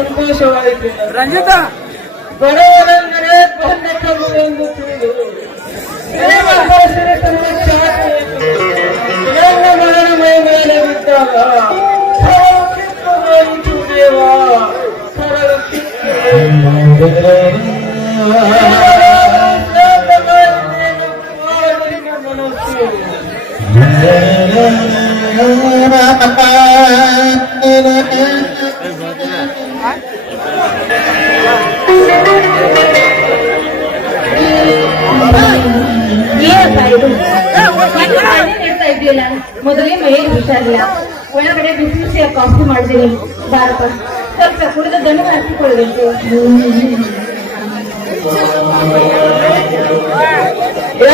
ಸಂತೋಷವಾಯಿತು. ರಂಜಿತ ಬಡವರೆಂದರೆ ಬಂದ ಕಮ್ಮುವೆಂದು ತಿಳಿದು ನನ್ನ ಮರಣ ಮೈ ಮೇಲೆ ಬಿದ್ದಾಗ ಸರಳು ಕಿತ್ತು ಹೋಯಿತು ದೇವ, ಸರಳು ಕಿತ್ತು ಮನಸ್ಸು ಇದೆಯಲ್ಲ, ಮೊದಲೇ ಮೈಗೆ ಹುಷಾರಿಲ್ಲ. ಒಳಗಡೆ ಬಿಸಿ ಬಿಸಿಯ ಕಾಫಿ ಮಾಡಿದ್ದೀನಿ, ಬಾರಪ್ಪ ಸ್ವಲ್ಪ ಕುಡಿದ ದಣ್ಣು ಹಾಕಿಕೊಳ್ಬೇಕು.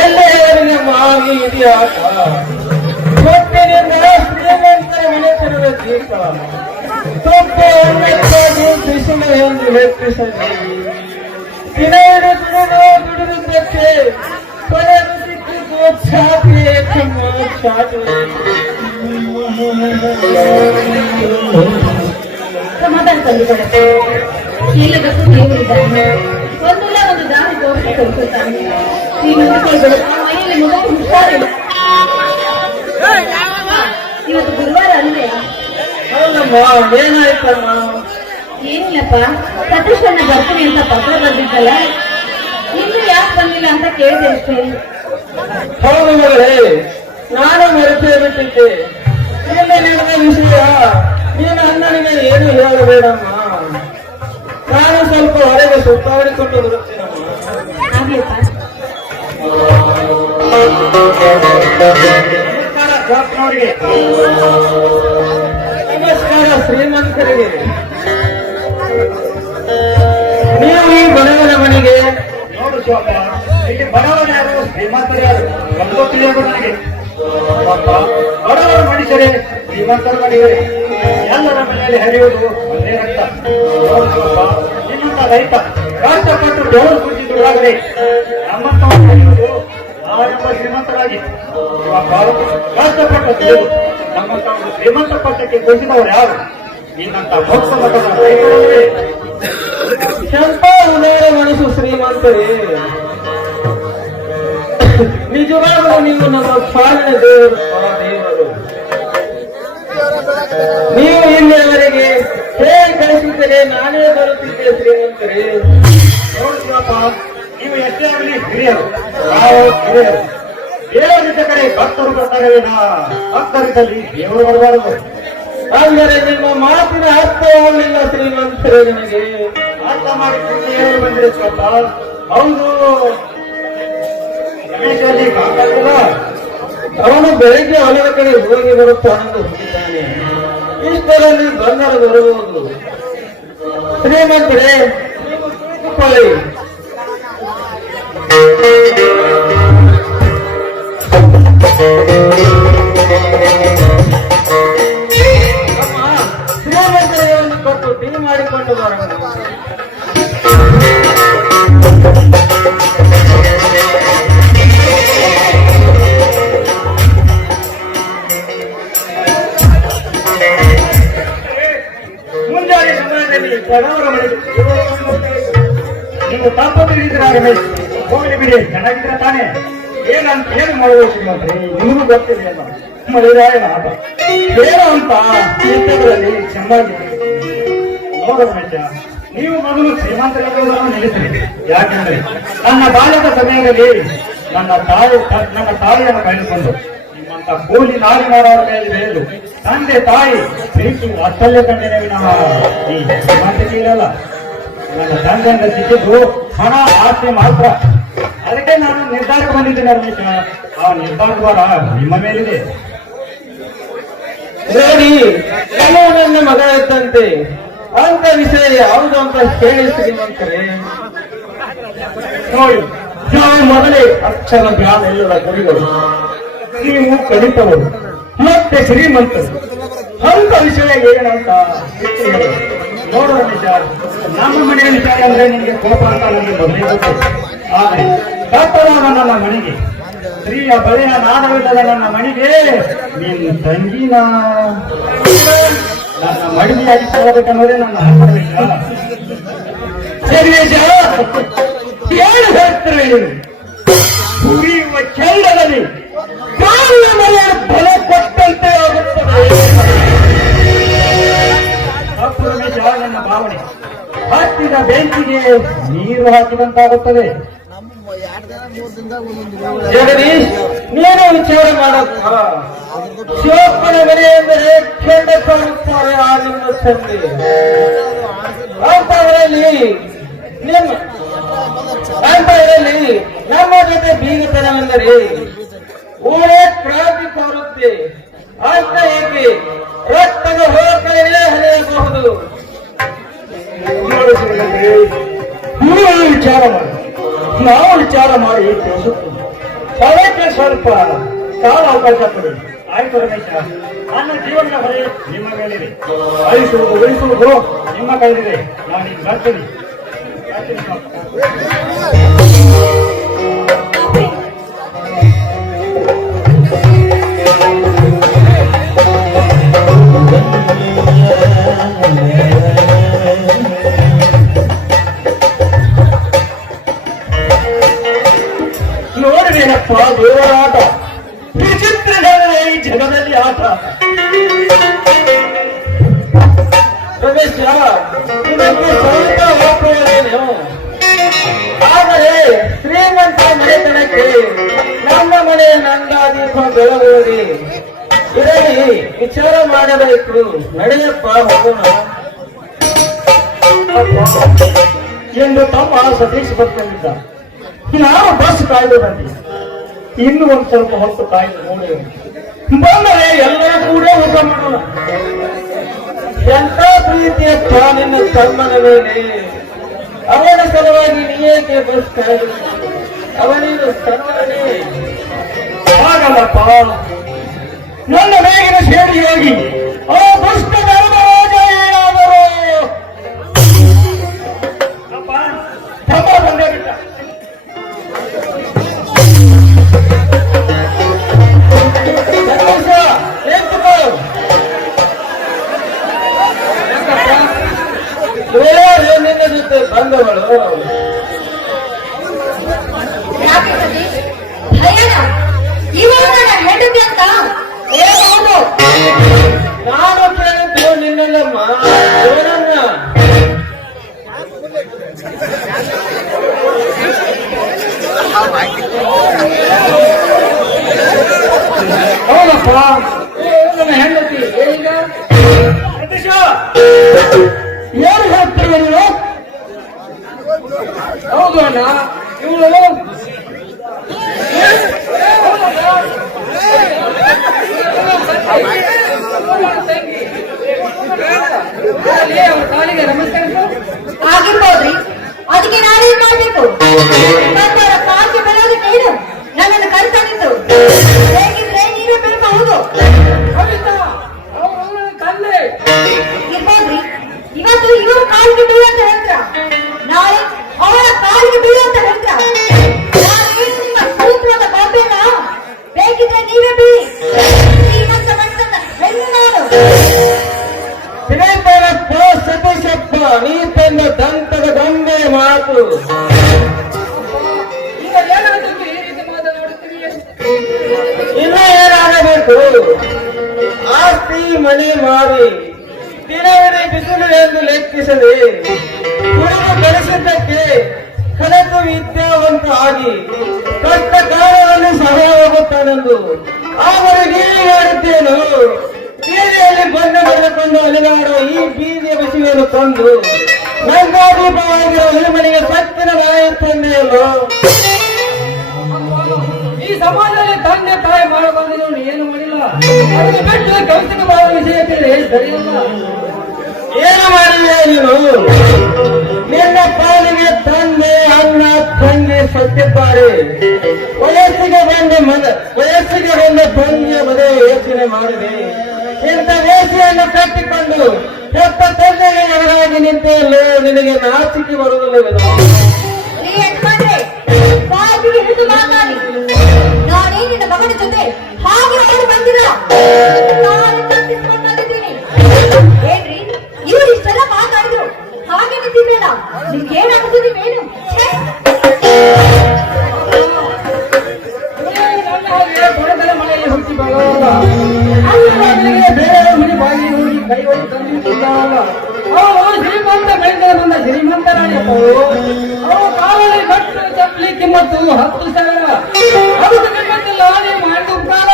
ಎಲ್ಲರಿಗೆ ಮಾಗಿ ಇತಿಹಾಸ ಮುಟ್ಟಿನಿಂದ ಶ್ರೀಮಂತರ ಮನೆತನದ ದೀಪ ತುಪ್ಪವನ್ನು ಬಿಸಿಲು ಎಂದು ಲೆಕ್ಕಿಸಲಿ. ದಿನವಿಡು ದುಡಿದುದಕ್ಕೆ ಕೊನೆಗೂ ಸಿಕ್ಕಿದ್ದು ಛಾತಿಯೇ ಕಮ್ಮ ಛಾತಿ. ಸಮಾಧಾನ ತಂದುಕೊಳ್ಳೆ, ಎಲ್ಲದಕ್ಕೂ ದೇವರಿದ್ದಾನೆ. ಒಂದಲ್ಲ ಒಂದು ದಾರಿ ತೋರಿಸಿ ಕೊಡ್ತಾನೆ. ಈ ಮುಂದೆಗಳು ಮನೆಯಲ್ಲಿ ಮಗು ಹುಷಾರಿಲ್ಲ. ಇವತ್ತು ಗುರುವಾರ ಅಲ್ವೇ? ಹೌದಮ್ಮ, ಏನಾಯ್ತಮ್ಮ? ಏನಿಲ್ಲಪ್ಪ, ಸತೀಶಣ್ಣ ಬರ್ತೀನಿ ಅಂತ ಪತ್ರ ಬಂದಿದ್ದಲ್ಲ, ಇನ್ನು ಯಾಕೆ ಬಂದಿಲ್ಲ ಅಂತ ಕೇಳಿದೆ ಅಷ್ಟೇ. ಹೌದು ಮಗಳೇ, ನಾನು ಮರೆತೇ ಬಿಟ್ಟಿದ್ದೆ. ಇಲ್ಲಿ ನಡೆದ ವಿಷಯ ನೀನು ಅಣ್ಣನಿಗೆ ಏನು ಹೇಳಬೇಡಮ್ಮ. ನಾನು ಸ್ವಲ್ಪ ಹೊರಗೆ ಸುತ್ತಾಡಿಕೊಂಡು ಬರುತ್ತೇನಮ್ಮ. ಆಗ್ಲಿಪ್ಪ. ನಮಸ್ಕಾರ ಶ್ರೀಮಂತರಿಗೆ. ನೀವು ಈ ಬಡವನ ಮನೆಗೆ ನೋಡು ಶಿವಪ್ಪ, ಇಲ್ಲಿ ಬಡವರು ಯಾರು ಶ್ರೀಮಂತರು ಯಾರು ನಮಗೂ ತಿಳಿಯೋದು. ನನಗೆ ಬಡವರ ಮನುಷ್ಯರೇ ಶ್ರೀಮಂತರ ಮನೆಗೆ ಎಲ್ಲರ ಮನೆಯಲ್ಲಿ ಹರಿಯುವುದು ಒಂದೇ ರಕ್ತ. ನೋಡು ಶಿವಪ್ಪ, ನಿಮ್ಮಂತ ರೈತ ಕಷ್ಟಪಟ್ಟು ಬೆವರು ಕುಡಿಸಿದ್ದಾಗಲೇ ನಮ್ಮಂತ ಹರಿಯುವುದು ನಾವೆಂಬ ಶ್ರೀಮಂತರಾಗಿ. ಕಷ್ಟಪಟ್ಟು ತಿಳಿದು ನಮ್ಮಂತ ಒಂದು ಶ್ರೀಮಂತ ಪಟ್ಟಕ್ಕೆ ಕೊಡಿಸಿದವರು ಯಾರು? ನಿನ್ನಂತ ಭಕ್ತ ಮಠದ ರೈತರೇ. ಶಂಪ ಉದಾರ ಮನಸ್ಸು ಶ್ರೀಮಂತರೇ. ನಿಜವಾಗಲೂ ನೀವು ನಮ್ಮ ಪಾಲನೆ ದೇವರು. ನೀವು ಇಲ್ಲಿಯವರೆಗೆ ಹೇಗೆ ಕಳಿಸಿದ್ದರೆ ನಾನೇ ಬರುತ್ತಿದ್ದೆ ಶ್ರೀಮಂತರೇ. ನೋಡು ಶಿವಪ್ಪ, ನೀವು ಎಷ್ಟೇ ಆಗಲಿ ಹಿರಿಯರು, ನಾವು ಹಿರಿಯರು. ದೇವರಿದ್ದ ಕಡೆ ಭಕ್ತರು ಬರ್ತಾರೆ, ಭಕ್ತರಿದ್ದಲ್ಲಿ ದೇವರು ಬರಬಾರದು. ಅಂದರೆ ನಿಮ್ಮ ಮಾತಿನ ಅರ್ಥವಾಗಲಿಲ್ಲ ಶ್ರೀಮಂತರೇ. ನನಗೆ ಅರ್ಥ ಮಾಡಿಕೊಂಡು ದೇವರು ಬಂದಿದೆ ಶಿವಪ್ಪ. ಹೌದು, ರಮೇಶಲ್ಲಿ ಕಾಣಲಿಲ್ಲ. ಅವನು ಬೆಳಗ್ಗೆ ಹೊಲದ ಕಡೆ ಹೋಗಿ ಬರುತ್ತಾನೆಂದು ಹೋಗಿದ್ದಾನೆ. ಇಷ್ಟರಲ್ಲಿ ಬಂಗಾರ ಬರಬಹುದು. ಶ್ರೀಮಂತರೇ, ಕೂತ್ಕೊಳ್ಳಿ. ಶ್ರೀಮಂತರಿಗೆ ಒಂದು ಕೊಟ್ಟು ಟೀ ಮಾಡಿಕೊಂಡು ಬರೋಣ. ಮುಂಜಾನೆ ಸಮಯದಲ್ಲಿ ಬಡವರ ಮನೆಗೆ ನೀವು ತಪ್ಪು ತಿಳಿದಿರ ರಮೇಶ್. ಹೋಗಲಿ ಬಿಡಿ, ಚೆನ್ನಾಗಿದ್ರೆ ತಾನೇ. ಏನಂತ ಏನು ಮಾಡಬೇಕು ಶ್ರೀಮಂತರೇ, ನಿಮಗೂ ಗೊತ್ತಿದೆ ಅಲ್ಲ. ಮಳೆರಾಯನ ಆಟ ಏನು ಅಂತ ಚಿತ್ರಗಳಲ್ಲಿ ಚೆನ್ನಾಗಿ ನೋಡ ರಮೇಶ. ನೀವು ಮೊದಲು ಶ್ರೀಮಂತರಾಗುವುದನ್ನು ನಿಲ್ಲಿಸಿರಿ. ಯಾಕೆಂದ್ರೆ ನನ್ನ ಬಾಲ್ಯದ ಸಮಯದಲ್ಲಿ ನನ್ನ ತಾಯಿಯನ್ನು ಕಳೆದುಕೊಂಡು ನಿಮ್ಮಂತ ಕೂಲಿ ನಾಲಿ ಮಾಡೋರ ಮೇಲೆ ಬೇರು ತಂದೆ ತಾಯಿ ಪ್ರೀತಿ ವಾತ್ಸಲ್ಯ ಕಂಡಿದೆ ವಿನಃ ಈ ಶ್ರೀಮಂತಿಕೆ ಇರಲ್ಲ. ನನ್ನ ತಂದೆಯಿಂದ ಸಿಕ್ಕಿದ್ದು ಹಣ ಆಸ್ತಿ ಮಾತ್ರ. ಅದಕ್ಕೆ ನಾನು ನಿರ್ಧಾರಕ್ಕೆ ಬಂದಿದ್ದೇನೆ ರಮೇಶ. ಆ ನಿರ್ಧಾರ ದ್ವಾರ ನಿಮ್ಮ ಮೇಲಿದೆ. ನೋಡಿ, ಕೆಲವು ನನ್ನ ಮಗ ಇದ್ದಂತೆ ಅಂತ ವಿಷಯ ಯಾವುದು ಅಂತ ಹೇಳಿ ಶ್ರೀಮಂತರೇ. ನೋಡಿ, ನಾವು ಮೊದಲೇ ಅಕ್ಷರ ಜ್ಞಾನ ಇಲ್ಲದ ಗುರಿಗಳು, ನೀವು ಕಲಿತವರು ಮತ್ತೆ ಶ್ರೀಮಂತರು. ಅಂತ ವಿಷಯ ಏನಂತ ನೋಡು ರಮೇಶ, ನಮ್ಮ ಮನೆಯ ವಿಚಾರ ಅಂದ್ರೆ ನಿಮಗೆ ಕೋಪ ಅಂತ ನನಗೆ ಮೊದಲೇ ಗೊತ್ತು. ಆದರೆ ದತ್ತನಾದ ನನ್ನ ಮನೆಗೆ, ಸ್ತ್ರೀಯ ಬಳೆಯ ನಾದವಿಲ್ಲದ ನನ್ನ ಮನೆಗೆ ನೀನು ತಂಗಿನ ನನ್ನ ಮಡಿಮೆಯಾಗಿ ತಗೋಬೇಕನ್ನೋದೇ ನನ್ನ ಆಸೆ. ಸರ್ವೇಶ ಏನು ಹೇಳ್ತಾರೆ ಕುಡಿಯುವ ಕೆಂಡದಲ್ಲಿ ಕಾಲ ಮನೆ ಬಲ ಕೊಟ್ಟಂತೆ ಆಗುತ್ತದೆ. ಅಪರಮೇಶ ನನ್ನ ಭಾವನೆ ಹತ್ತಿದ ಬೆಂಕಿಗೆ ನೀರು ಹಾಕಿದಂತಾಗುತ್ತದೆ. ಜಗದೀಶ್, ನೀನು ವಿಚಾರ ಮಾಡಕ್ಕ ಶಿವಪ್ಪನ ಮನೆ ಎಂದರೆ ಕೆಂಡ ಕಾಣುತ್ತಾರೆ ಆ ನಿಮ್ಮ ತಂದೆ. ಅಂತವರಲ್ಲಿ ನಮ್ಮ ಜೊತೆ ಬೀಗತನವೆಂದರೆ ಊರೇ ಕ್ರಾಂತಿ ತೋರುತ್ತೆ ಅಂತ ಏಕೆ ರಕ್ತದ ಹೋಗಲೇ ಹರಿಯಬಹುದು. ನೀವು ವಿಚಾರ ಮಾಡಿ, ನಾವು ವಿಚಾರ ಮಾಡಿ ತಿಳಿಸುತ್ತೇವೆ. ಅದಕ್ಕೆ ಸ್ವಲ್ಪ ಕಾಲ ಅವಕಾಶ ಕೊಡಿ. ಆಯ್ತು ರಮೇಶ, ನನ್ನ ಜೀವನದ ಹೊರೆ ನಿಮ್ಮ ಮೇಲಿದೆ. ಉಳಿಸುವುದು ನಿಮ್ಮ ಕೈಲಿದೆ. ನಾನು ಈಗ ಬರ್ತೀನಿ. ನೋಡಿದೇನಪ್ಪ ದೇವರ ಆಟ, ವಿಚಿತ್ರಗಳೇ ಈ ಜಗದಲ್ಲಿ ಆಟ. ರಮೇಶ, ಇದಕ್ಕೆ ಸ್ವಲ್ಪ ಒಪ್ಪುವುದೇನು? ಆದರೆ ಶ್ರೀಮಂತ ಮನೆತನಕ್ಕೆ ನಮ್ಮ ಮನೆ ನಂದಾದೀಪ ಬೆಳಗುವುದಿ ಇದರಲ್ಲಿ ವಿಚಾರ ಮಾಡಬೇಕು. ನಡೆಯಪ್ಪ, ಹೋಗೋಣ ಎಂದು ತಮ್ಮ ಸತೀಶ್ ಬರ್ಕೊಂಡಿದ್ದ. ನಾವು ಬಸ್ ಕಾಯ್ದು ಬಂದಿ. ಇನ್ನು ಒಂದು ಸ್ವಲ್ಪ ಹೊತ್ತು ಕಾಯ್ದು ನೋಡಿ ಬಂದರೆ ಎಲ್ಲರೂ ಕೂಡ ಊಟ ಮಾಡೋಣ. ಎಂತ ಪ್ರೀತಿಯ ನಿನ್ನ ತಮ್ಮನ ಮೇಲೆ. ಅವನ ಸಲುವಾಗಿ ನೀಯೇಕೆ ಬಸ್ ಕಾಯ್ದು? ಅವನಿಗೆ ತನ್ನನೇ. ಹಾಗಲ್ಲಪ್ಪ, ನನ್ನ ಬೇಗಿನ ಸೇರಿ ಹೋಗಿ ಆ ದುಷ್ಟ ಧರ್ಮರಾಜ ಏನಾದರೂ ಅಪ್ಪ ತಮ್ಮ ಬಂದೇ ಬಿಟ್ಟ. ರಮೇಶ, ಎತ್ತುಕೋ. ಯಾರು ನಿನ್ನ ಜೊತೆ ಬಂದವಳು? ಯಾಕೆ ಸತೀಶ್? ಭಯನ? ಇವರು ನನ್ನ ಹೆಂಡತಿ ಅಂತ ಹೇಳ್ಬಹುದು. ನಾನು ಕೇಳಿದ್ದು ನಿನ್ನಲ್ಲಮ್ಮ, ಇವನನ್ನ. ಹೌದಪ್ಪ, ನನ್ನ ಹೆಂಡತಿ ಈಗ ಸತೀಶ, ಏನು ಹೇಳ್ತೀವಿ ನೀವು? ಹೌದು ಅಣ್ಣ, ಇವಳು ಅವ್ರ ಕಾಲಿಗೆ ನಮಸ್ಕರಿಸು. ಆಗಿರ್ಬೋದ್ರಿ, ಅದಕ್ಕೆ ನಾನೇನ್ ಮಾಡ್ಬೇಕು? ನನ್ನವರ ಕಾಲ್ಗೆ ಬೆಳೆಯೋದು ನೀನು ನನ್ನನ್ನು ಕಲ್ತಂದಿದ್ದು. ಹೇಗಿದ್ರೆ ನೀವೇ ಬೀಳ್ಬಹುದು. ತಂದೆ ಇರ್ಬೋದ್ರಿ, ಇವತ್ತು ಇವರು ಕಾಲಿಗೆ ಬೀಳುವಂತ ಹೇಳ್ತೀರ, ನಾಳೆ ಅವರ ಕಾಲಿಗೆ ಬೀಳುವಂತ ಹೇಳ್ತೀರ. ನಾನೇನು ನಿಮ್ಮ ಸೂತ್ರದ ಬಾಬೆನ? ಬೇಕಿದ್ರೆ ನೀವೇ ಬೀಳಿ. ಶ್ರೀಮಂತ ಮನುಷ್ಯನ ಹೆಣ್ಣು ನಾನು. ಶ್ರೀಧರಪ್ಪ ಸತೀಶಪ್ಪ, ನೀ ತಂದ ದಂತದ ಗೊಂಬೆ ಮಾತು. ಈಗ ಏನಾಗುತ್ತೆ ಈ ರೀತಿ ಮಾತನಾಡುತ್ತೀರಿ? ಇನ್ನು ಏನಾಗಬೇಕು? ಆಸ್ತಿ ಮನೆ ಮಾರಿ ದಿನವಿಡೀ ಬಿಸಿಲು ಎಂದು ಲೆಕ್ಕಿಸದೆ ಕುಡಿದು ಗಳಿಸಿದ್ದಕ್ಕೆ ಕಲಿತು ವಿದ್ಯಾವಂತ ಆಗಿ ಕಷ್ಟ ಕಾಲದಲ್ಲಿ ಸಹಾಯ ಹೋಗುತ್ತಾನೆಂದು ಆದರೆ ನೀವೇ ಹೇಳಿದ್ದೇನು? ಬೀದಿಯಲ್ಲಿ ಬಂದು ನಡೆದುಕೊಂಡು ಅಲಿಗಾಡುವ ಈ ಬೀದಿಯ ಬಿಸಿಲನ್ನು ತಂದು ನಂದಾದೀಪವಾಗಿರುವ ಈ ಮನೆಗೆ ಸತ್ತಿನ ನಾಯಿ ತಂದೆಯಲ್ಲೋ. ಈ ಸಮಾಜದಲ್ಲಿ ತಂದೆ ತಾಯಿ ಮಾಡಬಾರದು ನೋಡಿ ಏನು ಮಾಡಿಲ್ಲ. ಅದನ್ನು ಬಿಟ್ಟು ಕೆಲಸಕ್ಕೆ ಮಾಡುವ ವಿಷಯ ಕೇಳಿ ಸರಿಯಲ್ಲ. ಏನು ಮಾಡಿದೆ ನೀನು? ನಿನ್ನ ಪಾಲಿಗೆ ತಂದೆ ಅಣ್ಣ ತಂಗಿ ಸತ್ತಿದ್ದಾರೆ. ವಯಸ್ಸಿಗೆ ಬಂದ ತಂಗಿಯ ಮದುವೆ ಯೋಚನೆ ಮಾಡಿದೆ. ಇಂಥ ವೇಷಿಯನ್ನು ಕಟ್ಟಿಕೊಂಡು ಹೆತ್ತ ತಂದೆಗೆ ಎದುರಾಗಿ ನಿಂತೆಯಲ್ಲೇ ನಿನಗೆ ನಾಚಿಕೆ ಬರುವುದಿಲ್ಲ. ನೀ ಯಜಮಾನ್ರೆ, ಬಾಯಿಗೆ ಹಿಡಿದು ಮಾತಾಡಿ. ನಾನೇ ನಿನ್ನ ಮಗನ ಜೊತೆ ಹಾಗೆ ಹೊರಡು ಬಂದಿಲ್ಲ. ನಾನು ತಪ್ಪಿಸಿಕೊಂಡು ಬಂದಿದ್ದೀನಿ. ಹಾಗೆ ನಿಂತಿದ್ರಲ್ಲ ನಿಮ್ಗೇನಾಗ್ತದೆ ಏನು ಛೇ! ನನ್ನ ಹಾಗೆ ಬಡತನ ಮನೆಯಲ್ಲಿ ಹುಟ್ಟಿ ಬರೋಲ್ಲ. ಅವನಿಗೆ ಬೇರೆ ಹುಲಿ ಬಾಗಿ ನೋಡಿ ಕೈ ಒಯ್ದು ತಂದಿದ್ದಾವಲ್ಲ. ಅವನು ಶ್ರೀಮಂತ ಬೆಳೆದ ಬಂದ ಶ್ರೀಮಂತರಾಣಿಯಪ್ಪ. ಅವನು ಕಾಲಲ್ಲಿ ಕಟ್ಟು ಚಪ್ಪಲಿ ಕಿಮ್ಮತ್ತು 10,000. ಅದಕ್ಕೆ ಕಿಮ್ಮತ್ತಿಲ್ಲ ನೀವು ಮಾಡಿದ ಉಪಕಾರ.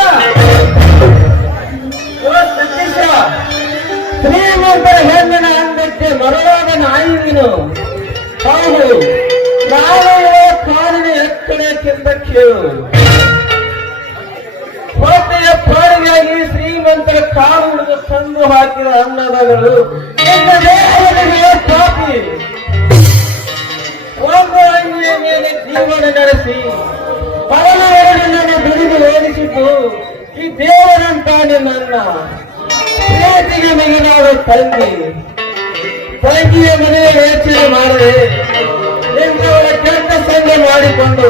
ಓ ಸತೀಶ, ಶ್ರೀಮಂತರ ಹೆಣ್ಣಿನ ಅಂಗಕ್ಕೆ ಮರಳಾದ ನಾಯಿ ನೀನು. ಹೌದು, ನಾನು ಕಾರಿನ ಎಕ್ಕಡಕ್ಕಿಂತ ಕೇಳು. ಹೊಟ್ಟೆಯ ಪಾಡಿಗಾಗಿ ಶ್ರೀಮಂತರ ಕಾಲು ಹಿಡಿದು ತಂದು ಹಾಕಿದ ಅನ್ನದಗಳು ನಿನ್ನ ದೇಹದೊಳಗೆ ಪಾಪಿ. ಒಂದು ಅಂಗಿಯ ಮೇಲೆ ಜೀವನ ನಡೆಸಿ ಬರಲು ಎರಡನ್ನು ದುಡಿದು ಓದಿಸಿದ್ದು ಈ ದೇವರಂತಾನೆ ನನ್ನ ಪ್ರೀತಿಗೆ ಮಿಗಿಲಾದ ತಂಗಿಯ ಮನೆಯ ಯೋಚನೆ ಮಾಡದೆ ಇಂಥವರ ಕೆಟ್ಟ ಸಂಘ ಮಾಡಿಕೊಂಡು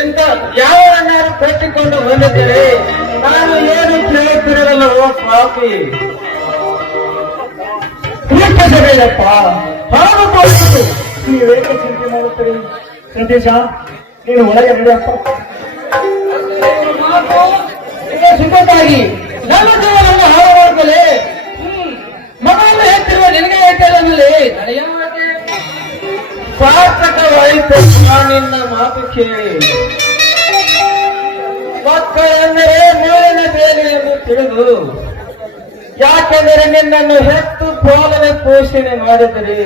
ಎಂತ ಯಾವನ್ನಾರು ಕಟ್ಟಿಕೊಂಡು ಬಂದಿದ್ದರೆ ನಾನು ಏನು ಕೇಳುತ್ತಿರಲಿಲ್ಲ. ಓ ಪಾಪಿ, ಪ್ರೀತಿಸಬೇಡಪ್ಪ. ಹಾಗಬಹುದು. ನೀವೇಕೆ ಚಿಂತೆ ಮಾಡುತ್ತೀರಿ? ಸತೀಶ, ನೀನು ಒಳಗೆ ನಡೆಯಪ್ಪ. ಮಾತು ಸುಖಕ್ಕಾಗಿ ನನ್ನ ಜೀವನವನ್ನು ಹಾಳು ಮಾಡ್ಕೊಳ್ಳಿ. ಮಗಳನ್ನು ಹೆಚ್ಚಿರುವ ನಿನಗೆ ಹೇಳ್ತೇನೆ ಆಮೇಲೆ ನಡೆಯ ಮಾತೆ. ಸಾರ್ಥಕವಾಯಿತು ನಿನ್ನ ಮಾತು ಕೇಳಿ. ಮಕ್ಕಳೆಂದರೆ ಮೇಲಿನ ಬೇರೆ ಎಂದು ತಿಳಿದು, ಯಾಕೆಂದರೆ ನಿನ್ನನ್ನು ಹೆತ್ತು ಪಾಲನೆ ಪೋಷಣೆ ಮಾಡಿದರೆ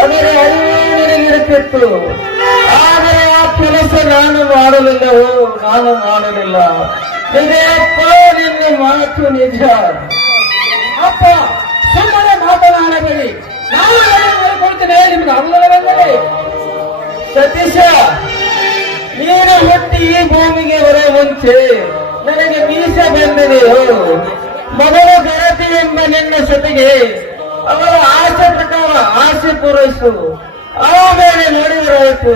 ಅದರ ಅರಿವಿರುತ್ತಿತ್ತು. ಆದರೆ ಆ ಕೆಲಸ ನಾನು ಮಾಡಲಿಲ್ಲ. ನಿಜಪ್ಪ, ನಿನ್ನ ಮಾತು ನಿಜ. ಅಪ್ಪ ಸುಮ್ಮನೆ ಮಾತನಾಡಬೇಡಿ. ನಾನು ಮಾಡಿಕೊಳ್ತೇನೆ. ನಿಮ್ಗೆ ಅನುದಾನವೆಂದರೆ ಸತೀಶ, ನೀನು ಹುಟ್ಟಿ ಈ ಭೂಮಿಗೆ ಬರೋ ಮುಂಚೆ ನನಗೆ ಮೀಸ ಬಂದಿದೆಯೋ ಮೊದಲು ಗೆಳತಿ ಎಂಬ ನಿನ್ನ ಸತಿಗೆ ಅವರ ಆಸೆ ಪ್ರಕಾರ ಆಸೆ ಪೂರೈಸು, ಆಮೇಲೆ ನೋಡಿದರಾಯಿತು.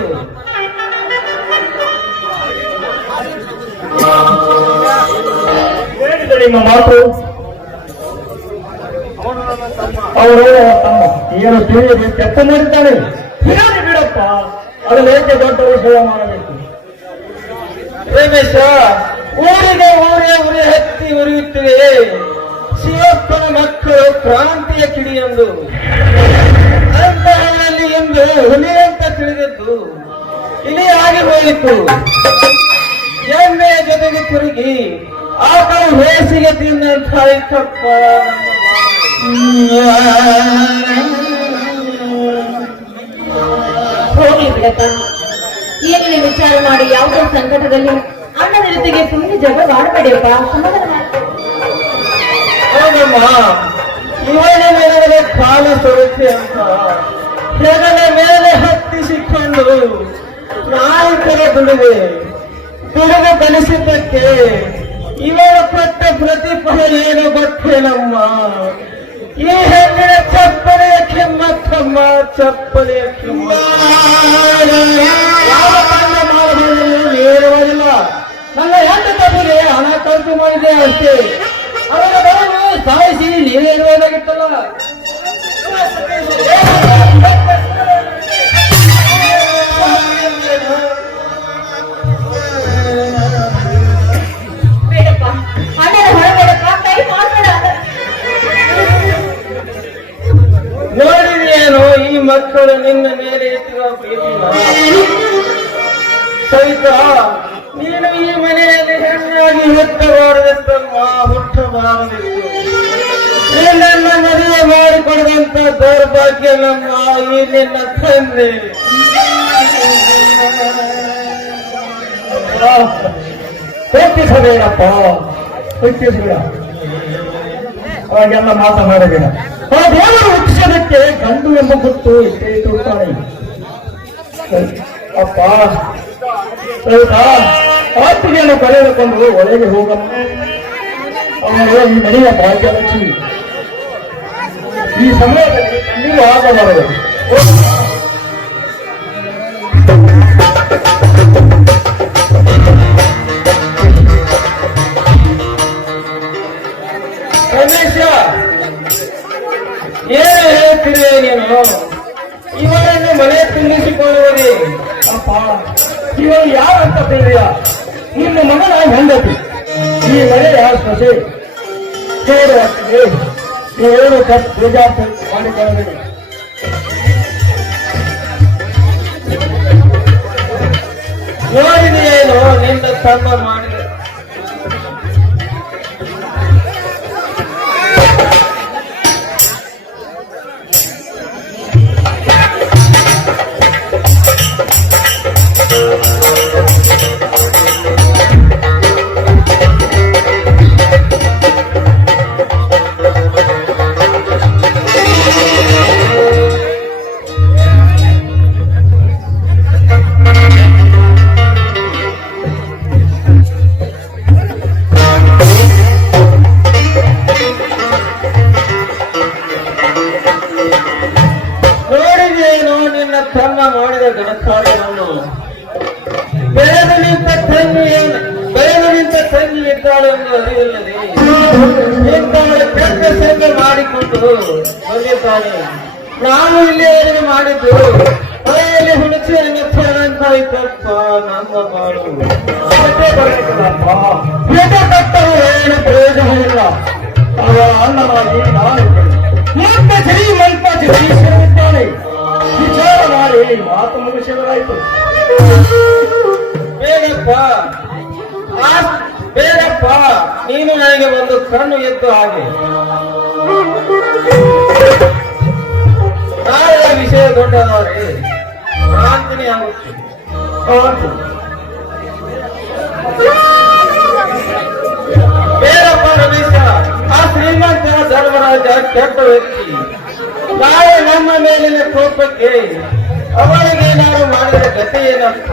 ಹೇಳಿದ ನಿಮ್ಮ ಮಾತು. ಅವರು ತಮ್ಮ ಏನು ತಿಳಿಯದೆ ಕೆಟ್ಟ ಮಾಡಿದ್ದಾನೆ. ಬಿಡಲಿ ಬಿಡಪ್ಪ, ಅದನ್ನೇಕೆ ದೊಡ್ಡ ವಿಷಯ ಮಾಡಬೇಕು? ರಮೇಶ, ಊರಿಗೆ ಉರಿ ಹತ್ತಿ ಉರಿಯುತ್ತಿದೆ. ಶಿವಪ್ಪನ ಮಕ್ಕಳು ಕ್ರಾಂತಿಯ ಕಿಡಿಯೊಂದು. ಅಂತಹವರಲ್ಲಿ ಎಂದು ಹುಲಿ ಅಂತ ತಿಳಿದದ್ದು ಇಲಿಯಾಗಿ ಹೋಯಿತು. ಎಮ್ಮೆಯ ಜೊತೆಗೆ ತಿರುಗಿ ಆಕಳು ಬೇಸಿಗೆ ತಿನ್ನಂತಾಯ್ತಪ್ಪ. ಹೋಗಿ ಬಿಡಪ್ಪ. ಏನಿನ ವಿಚಾರ ಮಾಡಿ ಯಾವುದೋ ಸಂಕಟದಲ್ಲಿ ಅಣ್ಣನ ಜೊತೆಗೆ ಸುಮ್ಮನೆ ಜಗಳ ಮಾಡಬೇಡಿಯಪ್ಪ. ಸಮಾಧಾನ ಮಾಡ್ಕೊ. ಹೌದಮ್ಮ, ಇವನ ಮೇಲೆ ಕಾಲ ಸೊರಕೆ ಅಂತ ಹೆಗಲ ಮೇಲೆ ಹತ್ತಿಸಿಕೊಂಡು ನಾಯಕರ ದುಡಿದು ಕಲಿಸಿದ್ದಕ್ಕೆ ಇವರು ಕೊಟ್ಟ ಪ್ರತಿಫಲ ಏನು ಗೊತ್ತೇನಮ್ಮ? ಈ ಹೆಣ್ಣಿನ ಚಪ್ಪಲೆಯ ಕೆಮ್ಮತ್ತಮ್ಮ, ಚಪ್ಪಲೆಯ ಕೆಮ್ಮತ್ತ. ಯಾವ ಕಾರಣ ಮಾಡಬಹುದು ಹೇಳುವುದಿಲ್ಲ. ನನ್ನ ಹೆಂಡ ತಪ್ಪಿಗೆ ಹಣ ಖರ್ಚು ಮಾಡಿದೆ ಅಷ್ಟೇ. ಅವರ ಬರಲು ಸಾಯಿಸಿ ನೀವೇ ಇರುವುದಾಗಿತ್ತಲ್ಲ. ಬೇಡಪ್ಪ, ಅಣ್ಣನ ಹೊರಬೇಡಪ್ಪ, ಕೈ ಮಾಡಬೇಡ. ನೋಡಿದೇನು ಈ ಮಕ್ಕಳು ನಿನ್ನ ಮೇಲೆ ಇಟ್ಟಿರುವ ಪ್ರೀತಿನ? ಸಹಿತ ನೀನು ಈ ಮನೆಯಲ್ಲಿ ಹೆಣ್ಣಾಗಿ ಹುಟ್ಟಬಾರದಿತ್ತಮ್ಮ, ಹುಟ್ಟಬಾರದಿತ್ತು. ನಿನ್ನನ್ನ ಮದುವೆ ಮಾಡಿಕೊಡದಂತ ದೌರ್ಭಾಗ್ಯ ನಮ್ಮ ಈ ನಿನ್ನ ತಂದೆ. ಪ್ರೀತಿಸಬೇಡಪ್ಪ, ಪ್ರೀತಿಸಬೇಡ. ಅವಾಗೆಲ್ಲ ಮಾತನಾಡಬೇಡ. ಆ ದೇವರು ಹುಟ್ಟಿಸೋದಕ್ಕೆ ಗಂಡು ಎಂಬ ಗುಟ್ಟು ಇಷ್ಟೇ ಇಟ್ಟಿರ್ತಾನೆ. ಅಪ್ಪ ಸಹಿತಾ ಆಸ್ತಿಗೆಯನ್ನು ಕಳೆದುಕೊಂಡು ಒಳಗೆ ಹೋಗಮ್ಮ. ಅವನು ಈ ಮನೆಯ ಭಾಗ್ಯಲಕ್ಷ್ಮಿ. ಈ ಸಮಯದಲ್ಲಿ ಕಣ್ಣೀರು ಆಗಬಾರದು. ಹೇಳುತ್ತಿರುವೆ ನೀನು? ಇವನನ್ನು ಮನೆ ತುಂಬಿಸಿಕೊಳ್ಳುವುದೇ? ಅಪ್ಪ ಇವನು ಯಾರಂತ ತಿಳಿಯ ನಿಮ್ಮ ಮಗನ ಹೆಂಡತಿ ಈ ಮನೆಯ ಸೊಸೆ ಸೇರುವಂತೆ ನೀವೇನು ತಪ್ಪು ಬೇಜಾರು ಮಾಡಿಕೊಳ್ಳಬೇಡಿ. ನೋಡಿದೆಯೇನೋ ನಿನ್ನ ತಮ್ಮ ಮಾಡಿದ ನೋಡಿದೆಯೇನೋ ನಿನ್ನ ತಮ್ಮ ಮಾಡಿದ ಘನಕಾರ್ಯವನ್ನು. ಬೆಳೆದು ನಿಂತ ತಂಗಿ ಇದ್ದಾಳೆಂದು ಅರಿವಿಲ್ಲದೆ ಇಂಥವಳು ಕೆಟ್ಟ ಸಂಘ ಮಾಡಿಕೊಂಡು ಬಂದಿದ್ದಾನೆ. ನಾನು ಇಲ್ಲಿಯವರೆಗೆ ಮಾಡಿದ್ದು ಕೈಯಲ್ಲಿ ಹುಣಸೆಯನ್ನು ಚೆನ್ನಾಗಿತ್ತಪ್ಪ ನಮ್ಮ ಮಾಡು. ಏನು ಪ್ರಯೋಜನ ಇಲ್ಲ. ಅವರ ಅನ್ನವಾಗಿ ನಾನು ಮತ್ತೆ ಶ್ರೀಮಂತ ಜಗದೀಶನಿದ್ದಾನೆ. ವಿಚಾರ ಮಾಡಿ ಮಾತು ಮುಗಿಸಿದರಾಯಿತು. ಬೇಡಪ್ಪ, ನೀನು ನನಗೆ ಒಂದು ಕಣ್ಣು ಎದ್ದು ಹಾಗೆ. ನಾಳೆ ವಿಷಯ ದೊಡ್ಡದವರೇ ಕ್ರಾಂತಿನಿ ಆಗುತ್ತೆ. ಬೇಡಪ್ಪ ರಮೇಶ, ಆ ಶ್ರೀಮಂತ ಧರ್ಮರಾಜ ಕೆಟ್ಟ ವ್ಯಕ್ತಿ. ನಾಳೆ ನಮ್ಮ ಮೇಲಿನ ಕೋಪಕ್ಕೆ ಅವನಿಗೆ ನಾನು ಮಾಡಿದ ಗತಿ ಏನಪ್ಪ?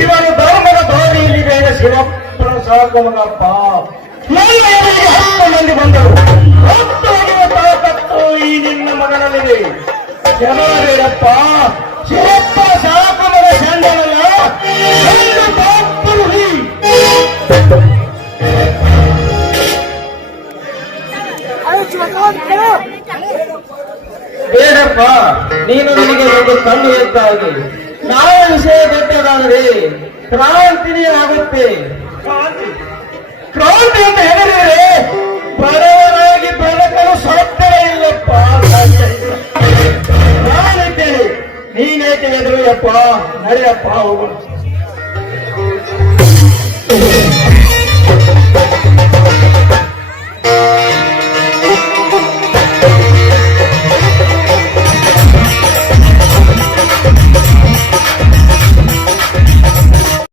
ಇವನು ಧರ್ಮದ ದಾರಿಯಲ್ಲಿದೆ. ಶಿವಪ್ಪನ ಸಾಕು ಮಗಪ್ಪ. ನನ್ನ ಎದುರಿಗೆ 10 ಮಂದಿ ಬಂದರು. 10 ಹೊಡೆಯುವ ತಾಕತ್ತು ಈ ನಿನ್ನ ಮಗನಲ್ಲಿದೆ. ಬೇಡಪ್ಪ, ಶಿವಪ್ಪ ಸಾಕು ಮಗ ಚಂದನಲ್ಲ. ಬೇಡಪ್ಪ, ನೀನು ನನಗೆ ಒಂದು ಕಣ್ಣು ಎದ್ದಾಗಿ. ನಾಳೆ ವಿಷಯ ದೊಡ್ಡದಾದರೆ ಕ್ರಾಂತಿನೇ ಆಗುತ್ತೆ. ಕ್ರಾಂತಿ ಅಂತ ಹೇಳಿದರೆ ಬಡವರಾಗಿ ಬೆಳಕಲು ಸಾಧ್ಯವೇ ಇಲ್ಲಪ್ಪ. ನಾನಿದ್ದೇನೆ, ನೀನೇಕೆ ಎದುರಿಯಪ್ಪ. ನಡೆಯಪ್ಪ ಹೋಗೋಣ.